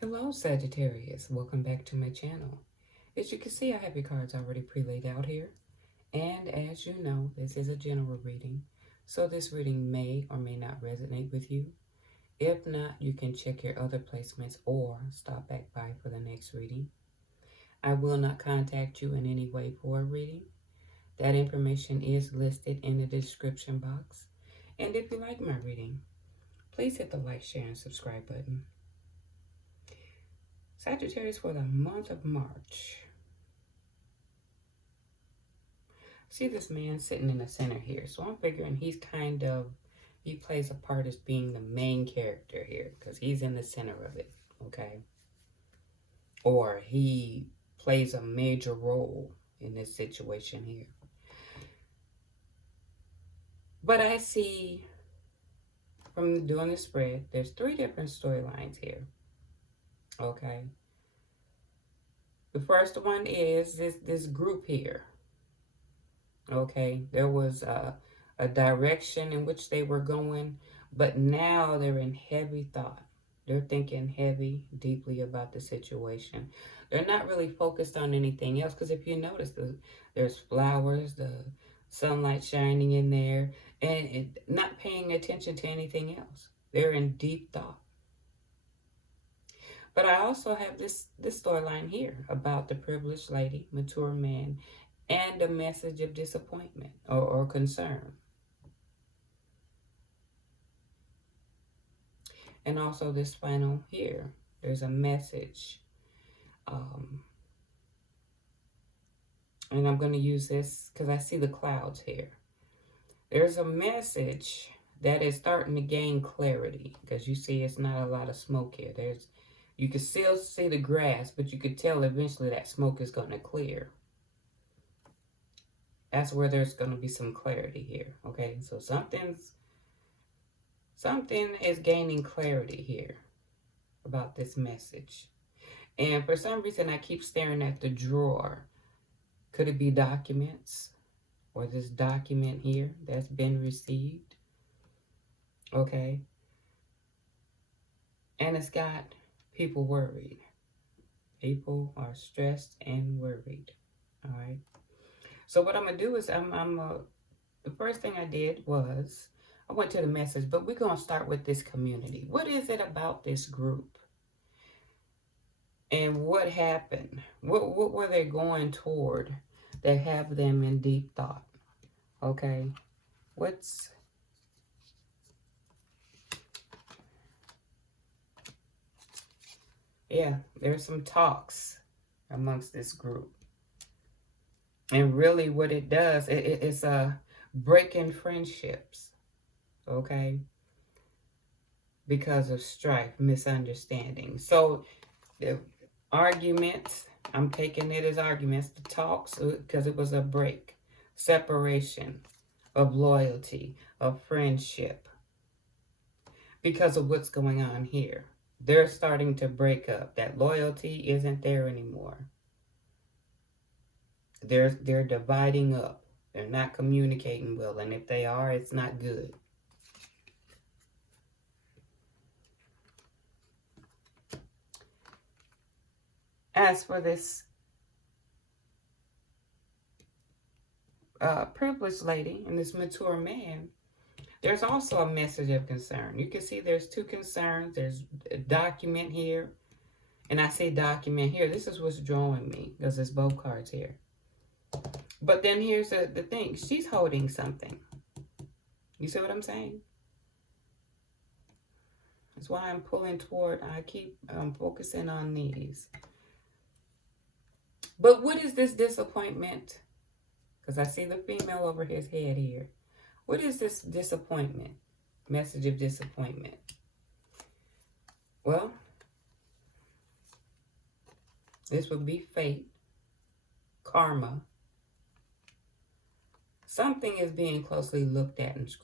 Hello Sagittarius, welcome back to my channel. As you can see, I have your cards already pre-laid out here. And as you know, this is a general reading, so this reading may or may not resonate with you. If not, you can check your other placements or stop back by for the next reading. I will not contact you in any way for a reading. That information is listed in the description box. And if you like my reading, please hit the like, share, and subscribe button. Sagittarius for the month of March. See this man sitting in the center here. So I'm figuring he plays a part as being the main character here because he's in the center of it, okay? Or he plays a major role in this situation here. But I see from doing the spread, there's 3 different storylines here, okay? The first one is this group here. Okay, there was a direction in which they were going, but now they're in heavy thought. They're thinking heavy, deeply about the situation. They're not really focused on anything else because if you notice, there's flowers, the sunlight shining in there, and not paying attention to anything else. They're in deep thought. But I also have this storyline here about the privileged lady, mature man, and a message of disappointment or concern. And also this final here, there's a message. And I'm going to use this because I see the clouds here. There's a message that is starting to gain clarity because you see it's not a lot of smoke here. You can still see the grass, but you could tell eventually that smoke is going to clear. That's where there's going to be some clarity here, okay? So something is gaining clarity here about this message. And for some reason, I keep staring at the drawer. Could it be documents or this document here that's been received? Okay. And it's got people worried. People are stressed and worried, all right? So what I'm going to do is the first thing I did was I went to the message, but we're going to start with this community. What is it about this group? And what happened? What were they going toward that have them in deep thought? Okay. There's some talks amongst this group. And really what it does, it's a breaking friendships, okay? Because of strife, misunderstanding. So the arguments, I'm taking it as arguments, the talks, because it was a break, separation of loyalty, of friendship. Because of what's going on here. They're starting to break up. That loyalty isn't there anymore. They're dividing up. They're not communicating well. And if they are, it's not good. As for this privileged lady and this mature man, there's also a message of concern. You can see there's 2 concerns. There's a document here. And I say document here. This is what's drawing me because there's both cards here. But then here's the thing. She's holding something. You see what I'm saying? That's why I'm pulling toward. I keep focusing on these. But what is this disappointment? Because I see the female over his head here. What is this disappointment? Message of disappointment. Well, this would be fate, karma. Something is being closely looked at and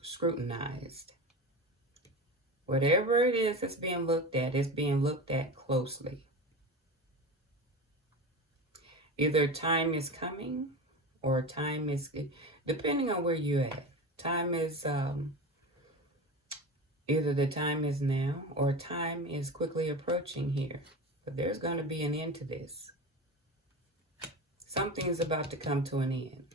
scrutinized. Whatever it is that's being looked at, it's being looked at closely. Either time is coming or time is, depending on where you're at. Time is Either the time is now or time is quickly approaching here. But there's going to be an end to this. Something is about to come to an end.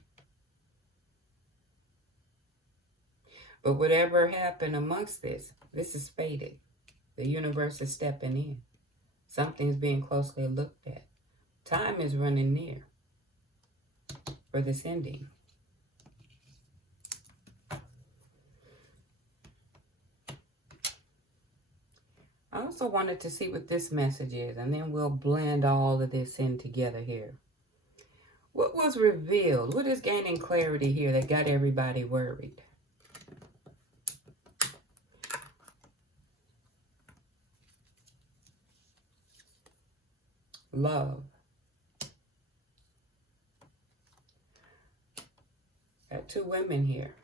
But whatever happened amongst this is fated. The universe is stepping in. Something's being closely looked at. Time is running near for this ending. I also wanted to see what this message is, and then we'll blend all of this in together here. What was revealed? What is gaining clarity here that got everybody worried? Love. Got two women here.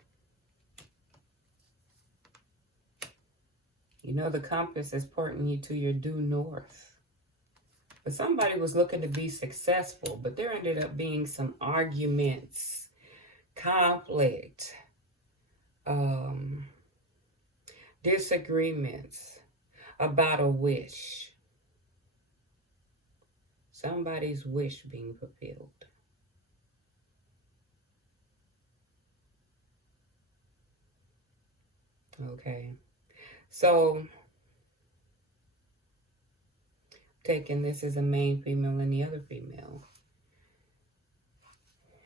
You know the compass is pointing you to your due north. But somebody was looking to be successful, but there ended up being some arguments, conflict, disagreements about a wish. Somebody's wish being fulfilled. Okay. So, taking this as a main female and the other female.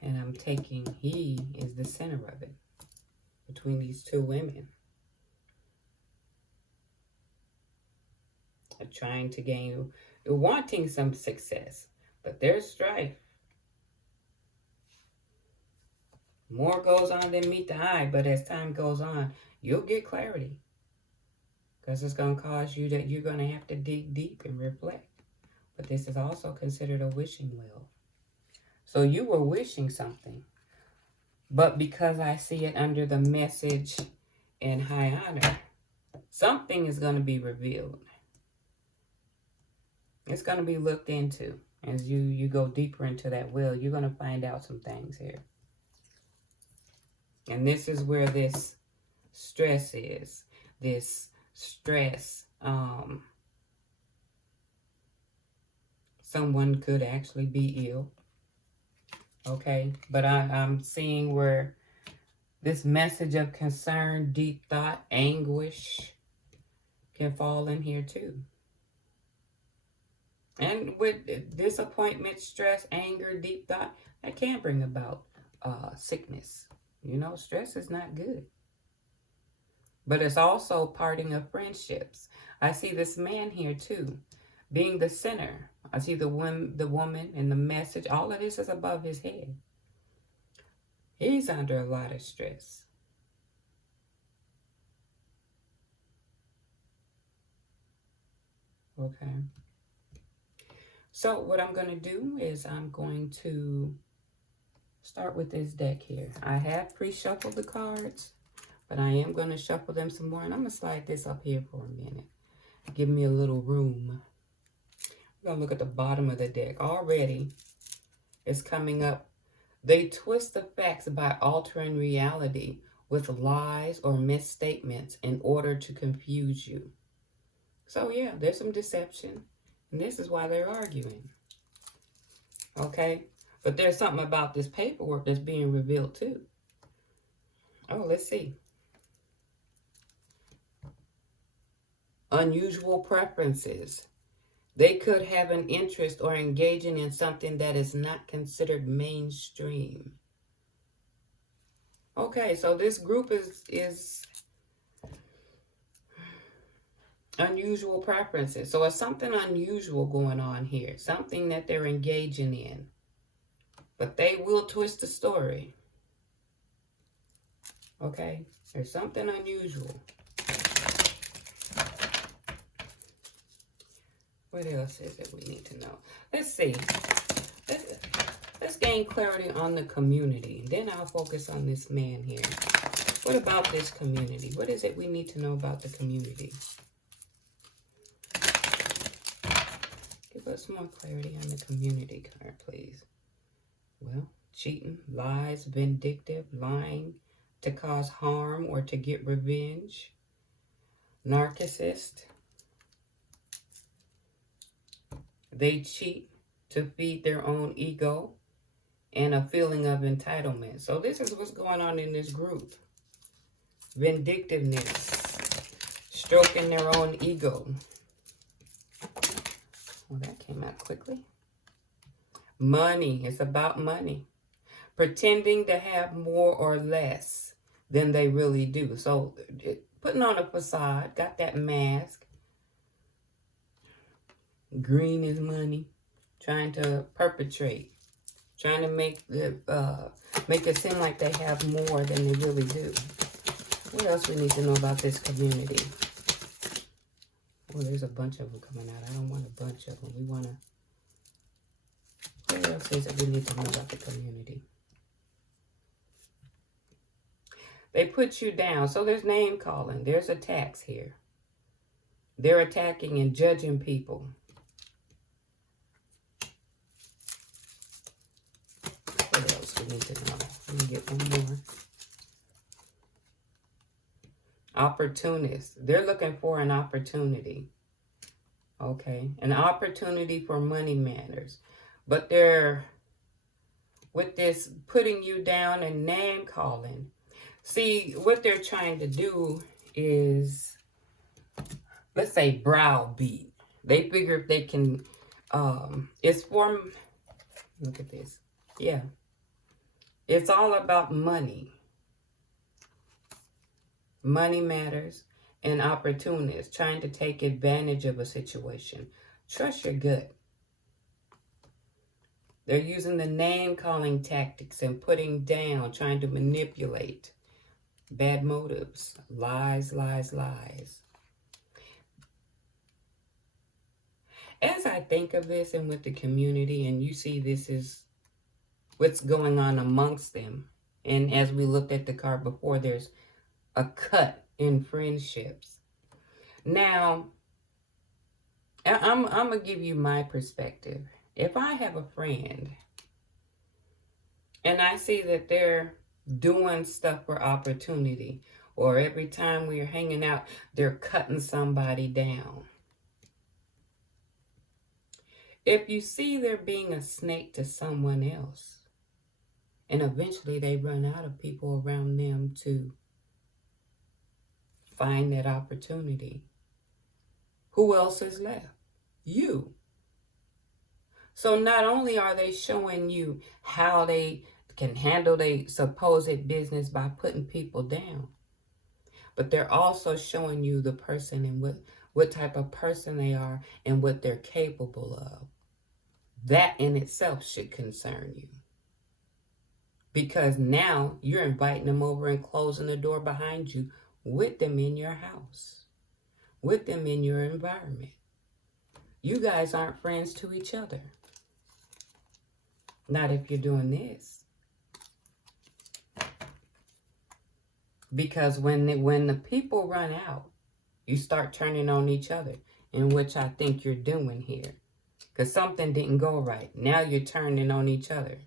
And I'm taking he is the center of it between these two women. They're trying to gain, wanting some success, but there's strife. More goes on than meet the eye, but as time goes on, you'll get clarity. Because it's going to cause you that you're going to have to dig deep and reflect. But this is also considered a wishing well. So you were wishing something. But because I see it under the message in high honor, something is going to be revealed. It's going to be looked into. As you go deeper into that will, you're going to find out some things here. And this is where this stress is. This stress. Someone could actually be ill. Okay. But I'm seeing where this message of concern, deep thought, anguish can fall in here too. And with disappointment, stress, anger, deep thought, that can bring about sickness. You know, stress is not good. But it's also parting of friendships. I see this man here too, being the center. I see the woman and the message. All of this is above his head. He's under a lot of stress. Okay. So what I'm going to do is I'm going to start with this deck here. I have pre-shuffled the cards, but I am going to shuffle them some more. And I'm going to slide this up here for a minute. Give me a little room. We're going to look at the bottom of the deck. Already, it's coming up. They twist the facts by altering reality with lies or misstatements in order to confuse you. So yeah, there's some deception. And this is why they're arguing. Okay? But there's something about this paperwork that's being revealed too. Oh, let's see. Unusual preferences. They could have an interest or engaging in something that is not considered mainstream. Okay, so this group is unusual preferences. So it's something unusual going on here. Something that they're engaging in. But they will twist the story. Okay? There's something unusual. What else is it we need to know? Let's see. Let's gain clarity on the community. Then I'll focus on this man here. What about this community? What is it we need to know about the community? Give us more clarity on the community card, please. Well, cheating, lies, vindictive, lying to cause harm or to get revenge. narcissist. They cheat to feed their own ego and a feeling of entitlement. So this is what's going on in this group. Vindictiveness, stroking their own ego. Well, that came out quickly. Money, it's about money. Pretending to have more or less than they really do. So putting on a facade, got that mask. Green is money. Trying to perpetrate. Trying to make it seem like they have more than they really do. What else we need to know about this community? Well, there's a bunch of them coming out. I don't want a bunch of them. We want to... What else is it we need to know about the community? They put you down. So there's name calling. There's attacks here. They're attacking and judging people. What else we need to know? Let me get one more. Opportunists. They're looking for an opportunity. Okay. An opportunity for money matters. But they're, with this putting you down and name calling. See, what they're trying to do is, let's say, browbeat. They figure if they can, it's for, look at this. Yeah. It's all about money. Money matters, and opportunists trying to take advantage of a situation. Trust your gut. They're using the name-calling tactics and putting down, trying to manipulate. Bad motives. Lies, lies, lies. As I think of this and with the community, and you see this is what's going on amongst them, and as we looked at the card before, there's a cut in friendships. Now, I'm going to give you my perspective. If I have a friend and I see that they're doing stuff for opportunity, or every time we're hanging out, they're cutting somebody down. If you see they're being a snake to someone else, and eventually they run out of people around them to find that opportunity, who else is left? You. So not only are they showing you how they can handle their supposed business by putting people down, but they're also showing you the person and what type of person they are and what they're capable of. That in itself should concern you. Because now you're inviting them over and closing the door behind you with them in your house, with them in your environment. You guys aren't friends to each other. Not if you're doing this. Because when the people run out, you start turning on each other, in which I think you're doing here. Because something didn't go right. Now you're turning on each other.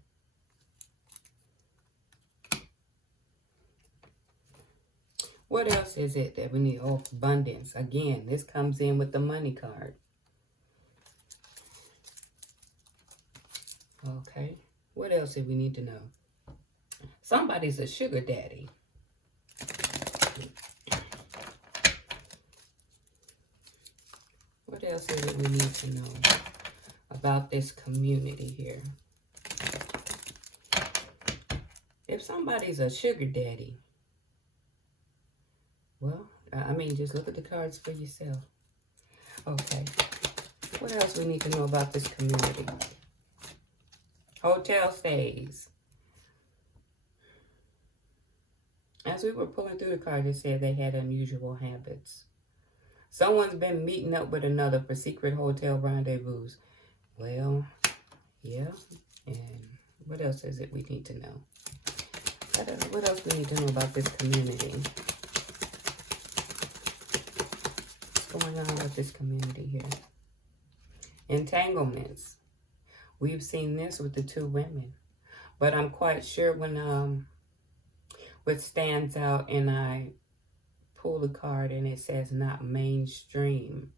What else is it that we need? Oh, abundance. Again, this comes in with the money card. Okay. What else do we need to know? Somebody's a sugar daddy. What else is it we need to know about this community here? If somebody's a sugar daddy, well, I mean, just look at the cards for yourself. Okay. What else we need to know about this community? Hotel stays. As we were pulling through the card, it said they had unusual habits. Someone's been meeting up with another for secret hotel rendezvous. Well, yeah. And what else is it we need to know? What else we need to know about this community? What's going on with this community here? Entanglements. We've seen this with the two women. But I'm quite sure when what stands out and I pull the card and it says not mainstream.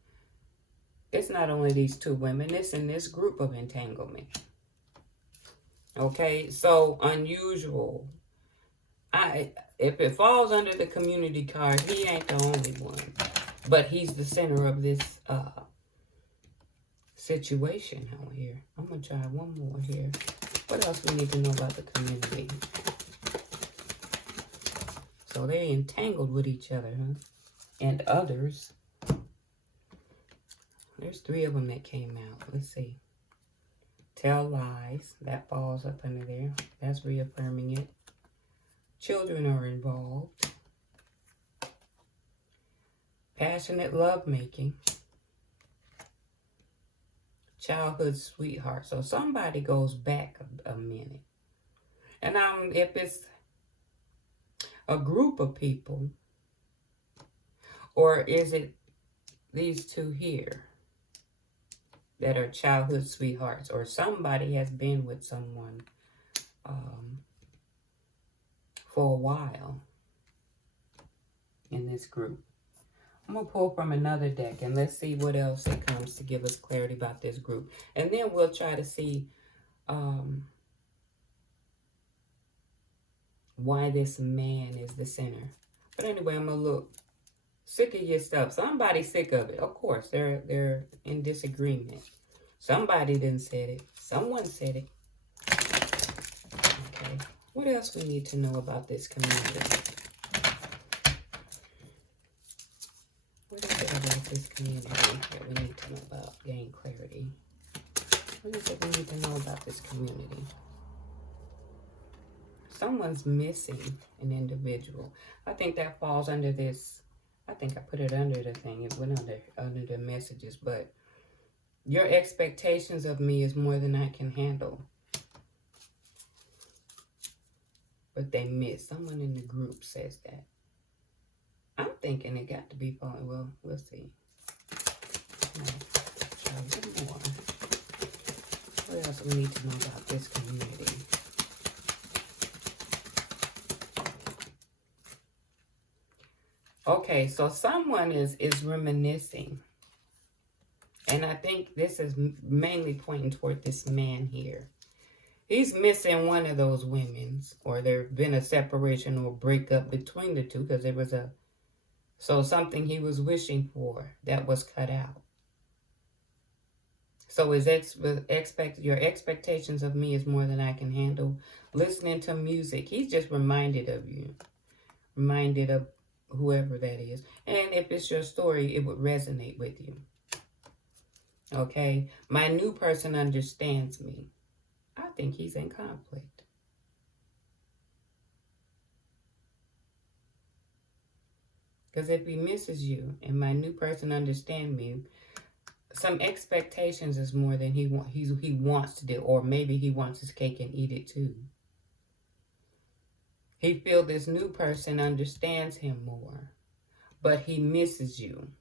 It's not only these two women, it's in this group of entanglement. Okay, so unusual. If it falls under the community card, he ain't the only one. But he's the center of this situation out here. I'm going to try one more here. What else we need to know about the community? So they're entangled with each other, huh? And others. There's 3 of them that came out. Let's see. Tell lies. That falls up under there. That's reaffirming it. Children are involved. Passionate lovemaking. Childhood sweetheart. So somebody goes back a minute. And if it's a group of people, or is it these two here that are childhood sweethearts, or somebody has been with someone for a while in this group. I'm going to pull from another deck and let's see what else it comes to give us clarity about this group. And then we'll try to see why this man is the center. But anyway, I'm going to look. Sick of your stuff. Somebody's sick of it. Of course, they're in disagreement. Somebody didn't said it. Someone said it. Okay. What else we need to know about this community? What is it about this community that we need to know about? Gain clarity. What is it we need to know about this community? Someone's missing an individual. I think that falls under this. I think I put it under the thing. It went under the messages. But your expectations of me is more than I can handle. But they miss. Someone in the group says that. I'm thinking it got to be falling. Well, we'll see. Try a little more. What else do we need to know about this community? Okay, so someone is reminiscing. And I think this is mainly pointing toward this man here. He's missing one of those women's, or there's been a separation or breakup between the two, because there was something he was wishing for that was cut out. So your expectations of me is more than I can handle. Listening to music, he's just reminded of you. Reminded of whoever that is. And if it's your story, it would resonate with you. Okay? My new person understands me. I think he's in conflict. Because if he misses you and my new person understands me, some expectations is more than he wants to do. Or maybe he wants his cake and eat it too. He feels this new person understands him more, but he misses you.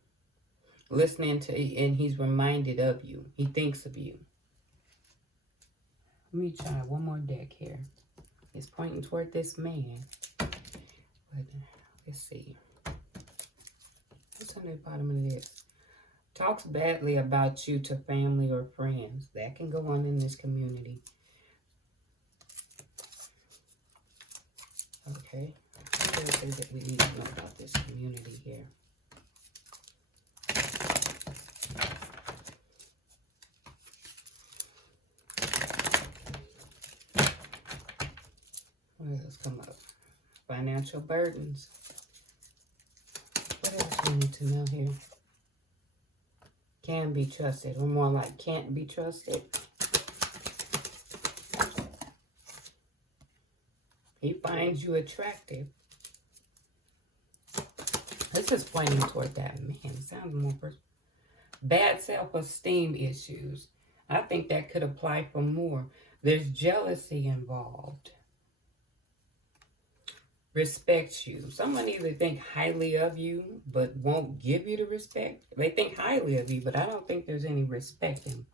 Listening to, and he's reminded of you. He thinks of you. Let me try one more deck here. It's pointing toward this man. But let's see. What's on the bottom of this? Talks badly about you to family or friends. That can go on in this community. Okay, what else is it we need to know about this community here? What else come up? Financial burdens. What else we need to know here? Can be trusted, or more like can't be trusted. He finds you attractive. This is pointing toward that man. It sounds more personal. Bad self-esteem issues. I think that could apply for more. There's jealousy involved. Respects you. Someone either think highly of you, but won't give you the respect. They think highly of you, but I don't think there's any respect in them.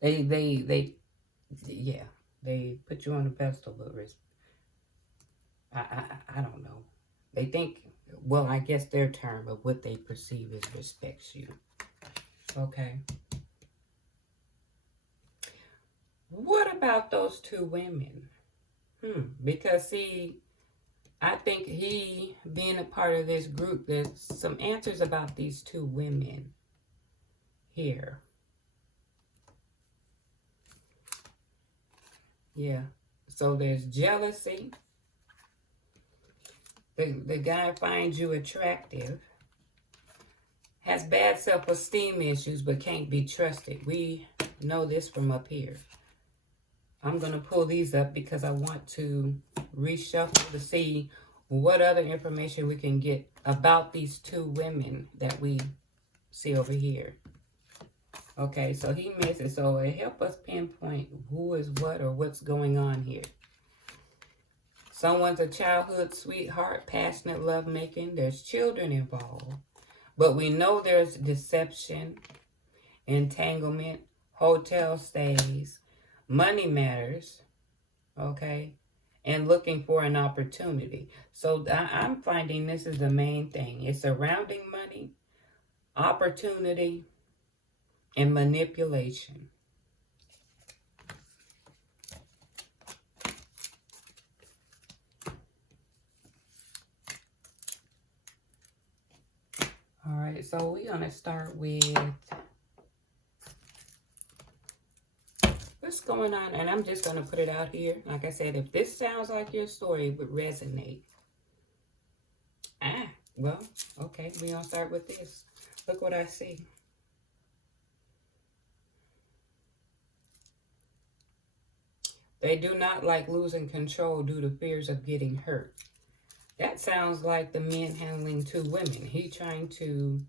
They put you on a pedestal, but I don't know. They think well, I guess their term of what they perceive as respects you. Okay. What about those two women? Because see, I think he being a part of this group, there's some answers about these two women here. Yeah. So there's jealousy. The guy finds you attractive. Has bad self-esteem issues but can't be trusted. We know this from up here. I'm going to pull these up because I want to reshuffle to see what other information we can get about these two women that we see over here. Okay, so he missed it. So it helps us pinpoint who is what or what's going on here. Someone's a childhood sweetheart, passionate lovemaking. There's children involved. But we know there's deception, entanglement, hotel stays, money matters, okay, and looking for an opportunity. So I'm finding this is the main thing. It's surrounding money, opportunity, and manipulation. All right, so we're going to start with what's going on. And I'm just going to put it out here. Like I said, if this sounds like your story, it would resonate. Well, okay, we're going to start with this. Look what I see. They do not like losing control due to fears of getting hurt. That sounds like the men handling two women. He trying to...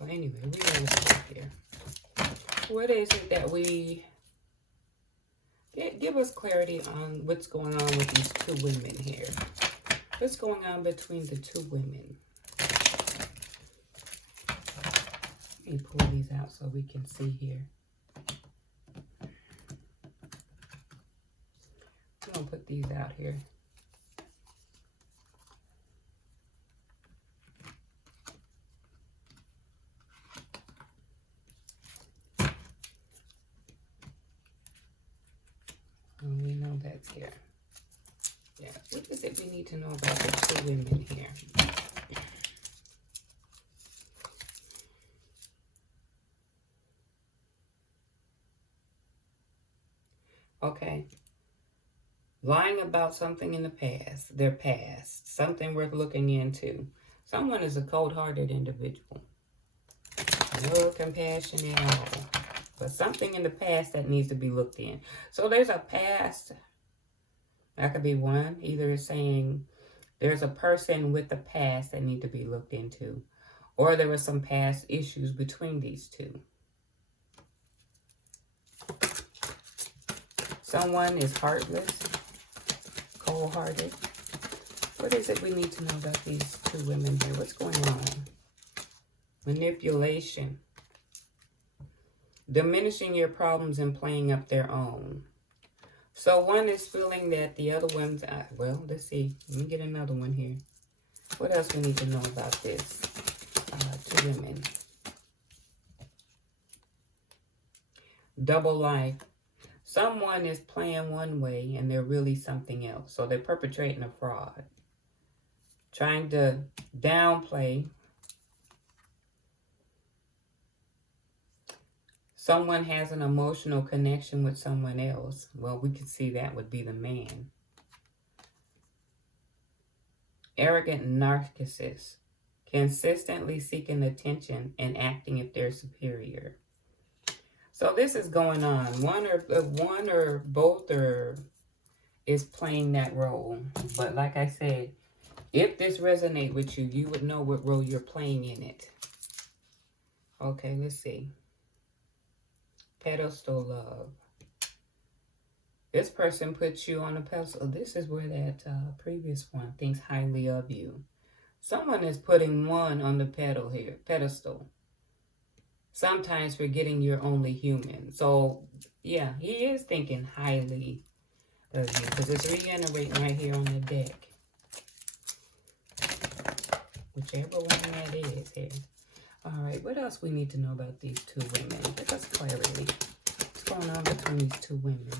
Well, anyway, we go here. What is it that we... Give us clarity on what's going on with these two women here. What's going on between the two women? Let me pull these out so we can see here. I'm going to put these out here. And we know that's here. Yeah, what is it we need to know about the two women here? Okay. Lying about something in the past, their past, something worth looking into. Someone is a cold-hearted individual. No compassion at all. But something in the past that needs to be looked in. So there's a past. That could be one. Either it's saying there's a person with a past that need to be looked into. Or there were some past issues between these two. Someone is heartless, cold-hearted. What is it we need to know about these two women here? What's going on? Manipulation. Diminishing your problems and playing up their own. So one is feeling that the other one's... well, let's see. Let me get another one here. What else we need to know about this? Two women. Double life. Someone is playing one way and they're really something else. So they're perpetrating a fraud. Trying to downplay. Someone has an emotional connection with someone else. Well, we could see that would be the man. Arrogant narcissist. Consistently seeking attention and acting if they're superior. So this is going on. One or both is playing that role. But like I said, if this resonates with you, you would know what role you're playing in it. Okay, let's see. Pedestal love. This person puts you on a pedestal. This is where that previous one thinks highly of you. Someone is putting one on the pedestal. Sometimes forgetting you're only human. So, yeah, he is thinking highly of you because it's reiterating right here on the deck. whichever one that is here. All right, what else we need to know about these two women? Give us clarity. What's going on between these two women?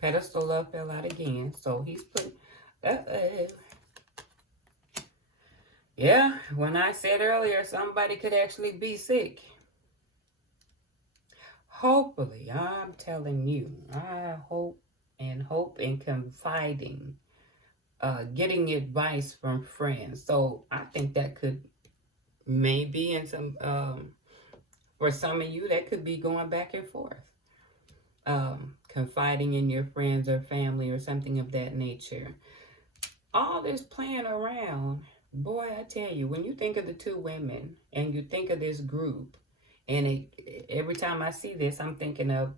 Pedestal love fell out again, so he's put. Yeah, when I said earlier somebody could actually be sick. Hopefully, I'm telling you, I hope and confiding, getting advice from friends. So I think that could maybe in some for some of you that could be going back and forth. Confiding in your friends or family or something of that nature. All this playing around, boy, I tell you, when you think of the two women and you think of this group, and every time I see this, I'm thinking of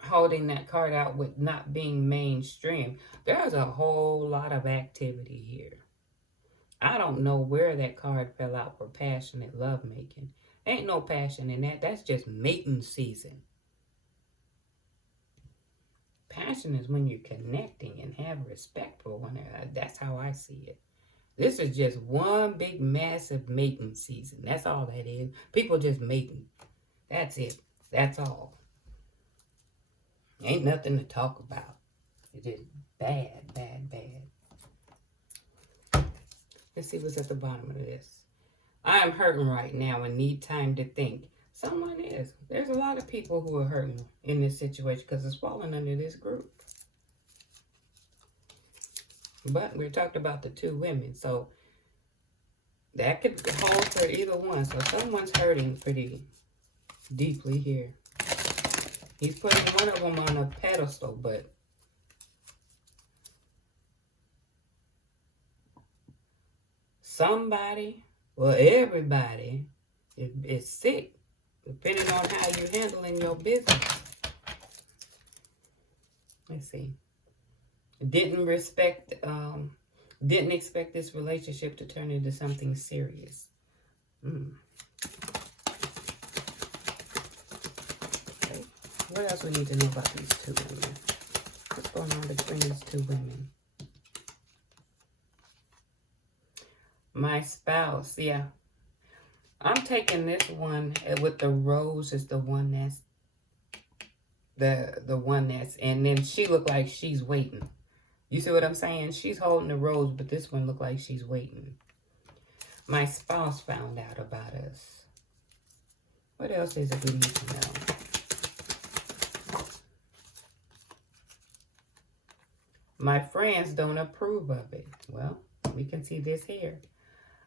holding that card out with not being mainstream. There's a whole lot of activity here. I don't know where that card fell out for passionate lovemaking. Ain't no passion in that. That's just mating season. Passion is when you're connecting and have respect for one another. That's how I see it. This is just one big massive mating season. That's all that is. People just mating. That's it. That's all. Ain't nothing to talk about. It's just bad, bad, bad. Let's see what's at the bottom of this. I am hurting right now and need time to think. Someone is. There's a lot of people who are hurting in this situation because it's falling under this group. But we talked about the two women, so that could hold for either one. So someone's hurting pretty deeply here. He's putting one of them on a pedestal, but somebody, well, everybody is sick, depending on how you're handling your business. Let's see. Didn't expect this relationship to turn into something serious. Okay. What else we need to know about these two women? What's going on between these two women? My spouse, yeah. I'm taking this one with the rose is the one that's the one that's, and then she looked like she's waiting. You see what I'm saying? She's holding the rose, but this one looked like she's waiting. My spouse found out about us. What else is it we need to know? My friends don't approve of it. Well, we can see this here.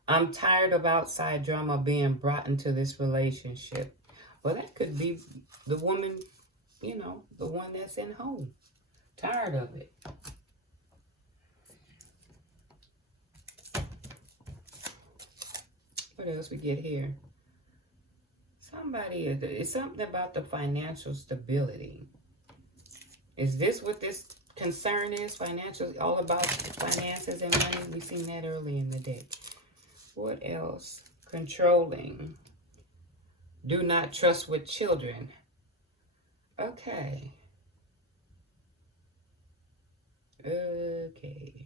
I'm tired of outside drama being brought into this relationship. Well, that could be the woman, you know, the one that's in home. Tired of it. What else we get here? Somebody, it's something about the financial stability. Is this what this concern is? Financial, all about finances and money? We've seen that early in the deck. What else? Controlling. Do not trust with children. Okay. Okay.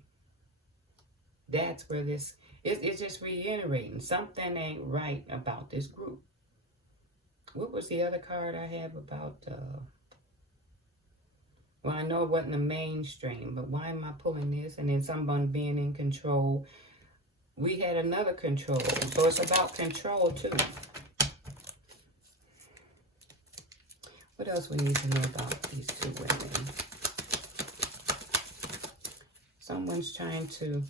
That's where this, it's just reiterating. Something ain't right about this group. What was the other card I have about, well, I know it wasn't the mainstream, but why am I pulling this? And then someone being in control. We had another control. So it's about control too. What else we need to know about these two women? Someone's trying to,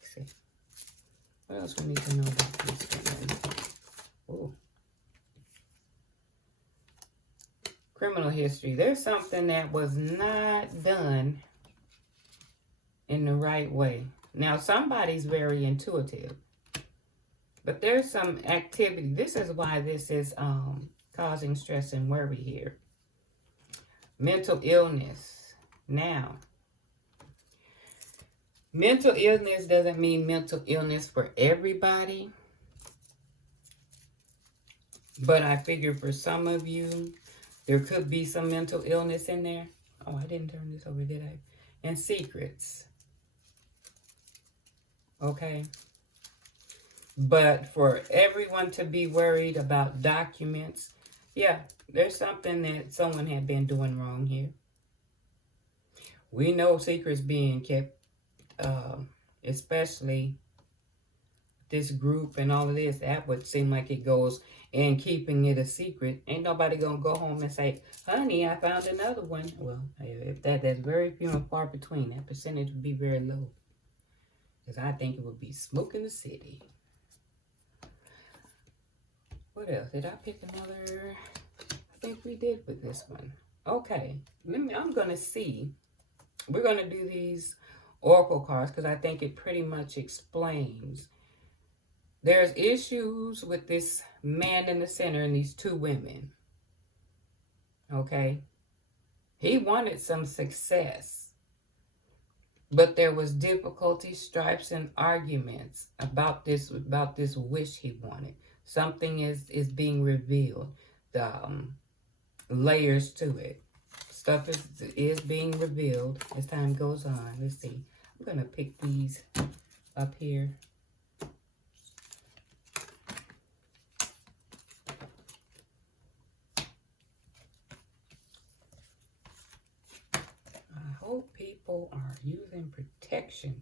let's see. What else we need to know about these women? Ooh. Criminal history. There's something that was not done in the right way. Now, somebody's very intuitive, but there's some activity. This is why this is causing stress and worry here. Mental illness. Now, mental illness doesn't mean mental illness for everybody, but I figure for some of you, there could be some mental illness in there. Oh, I didn't turn this over, did I? And secrets. Okay? But for everyone to be worried about documents, yeah, there's something that someone had been doing wrong here. We know secrets being kept, especially this group and all of this. That would seem like it goes in keeping it a secret. Ain't nobody gonna go home and say, honey, I found another one. Well, if that's very few and far between. That percentage would be very low. Because I think it would be smoke in the city. What else? Did I pick another? I think we did with this one. Okay. I'm going to see. We're going to do these oracle cards because I think it pretty much explains. There's issues with this man in the center and these two women. Okay. He wanted some success. But there was difficulty, stripes, and arguments about this wish he wanted. Something is being revealed. The layers to it. Stuff is being revealed as time goes on. Let's see. I'm going to pick these up here. I hope people are using protection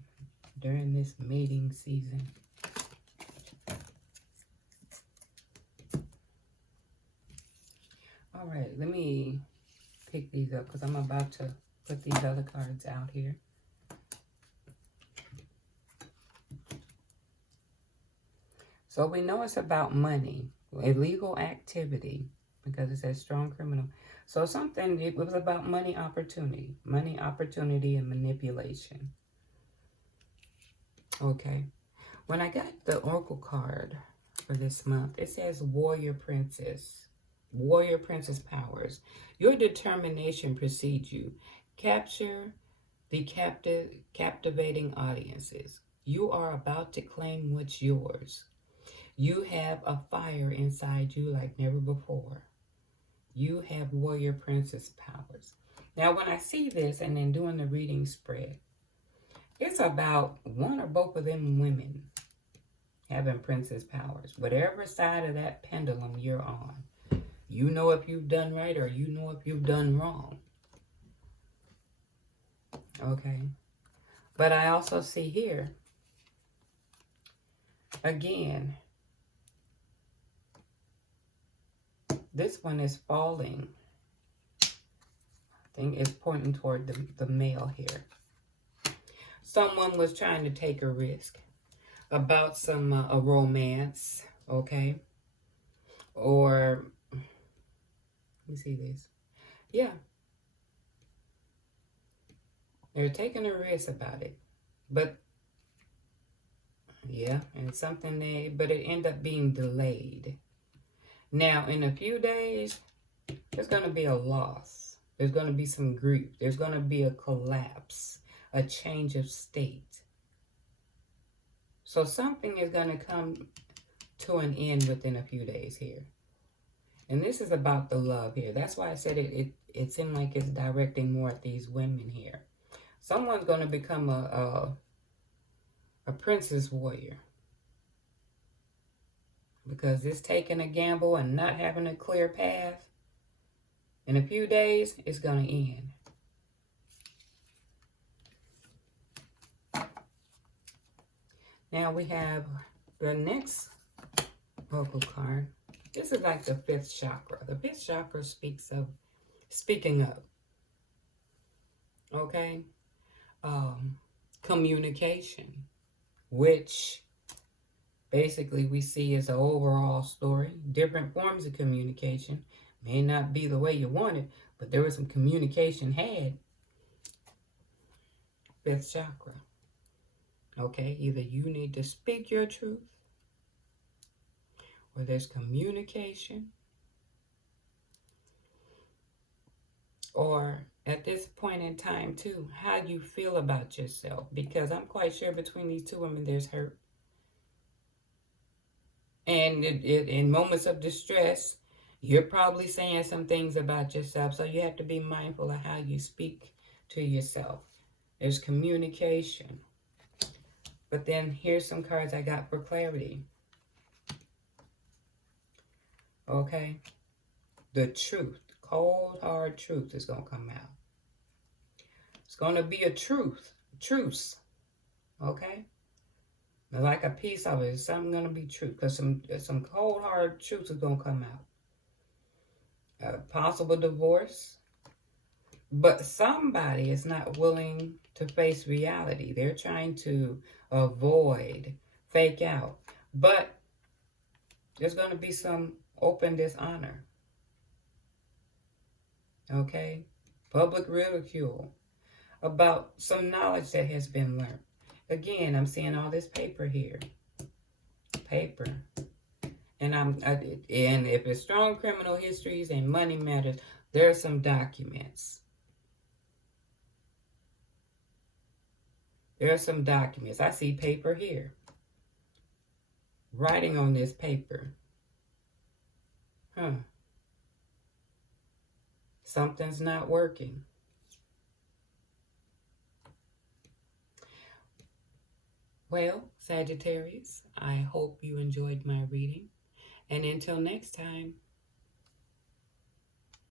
during this mating season. All right, let me pick these up because I'm about to put these other cards out here. So we know it's about money, illegal activity, because it says strong criminal. So it was about money opportunity and manipulation. Okay. When I got the oracle card for this month, it says warrior princess. Warrior princess powers. Your determination precedes you. Capture the captivating audiences. You are about to claim what's yours. You have a fire inside you like never before. You have warrior princess powers. Now, when I see this and then doing the reading spread, it's about one or both of them women having princess powers. Whatever side of that pendulum you're on. You know if you've done right or you know if you've done wrong. Okay. But I also see here, again, this one is falling. I think it's pointing toward the male here. Someone was trying to take a risk about a romance, okay? Or, let me see this. Yeah. They're taking a risk about it. But, yeah, and but it ended up being delayed. Now, in a few days, there's going to be a loss. There's going to be some grief. There's going to be a collapse, a change of state. So something is going to come to an end within a few days here. And this is about the love here. That's why I said it seemed like it's directing more at these women here. Someone's going to become a princess warrior. Because it's taking a gamble and not having a clear path. In a few days, it's going to end. Now we have the next oracle card. This is like the fifth chakra. The fifth chakra speaks of speaking up. Okay? Communication, which basically we see as an overall story. Different forms of communication. May not be the way you want it, but there was some communication had. Fifth chakra. Okay, either you need to speak your truth, or there's communication, or at this point in time too, how you feel about yourself, because I'm quite sure between these two women there's hurt. And in moments of distress, you're probably saying some things about yourself, so you have to be mindful of how you speak to yourself. There's communication. But then here's some cards I got for clarity. Okay? The truth, cold, hard truth is going to come out. It's going to be a truce. Okay? Like a piece of it, something going to be true. Because some cold, hard truth is going to come out. A possible divorce. But somebody is not willing to face reality. They're trying to avoid, fake out. But there's going to be some open dishonor. Okay? Public ridicule about some knowledge that has been learned. Again, I'm seeing all this paper here. Paper. And and if it's strong criminal histories and money matters, there are some documents. There are some documents. I see paper here. Writing on this paper. Something's not working. Well, Sagittarius, I hope you enjoyed my reading. And until next time,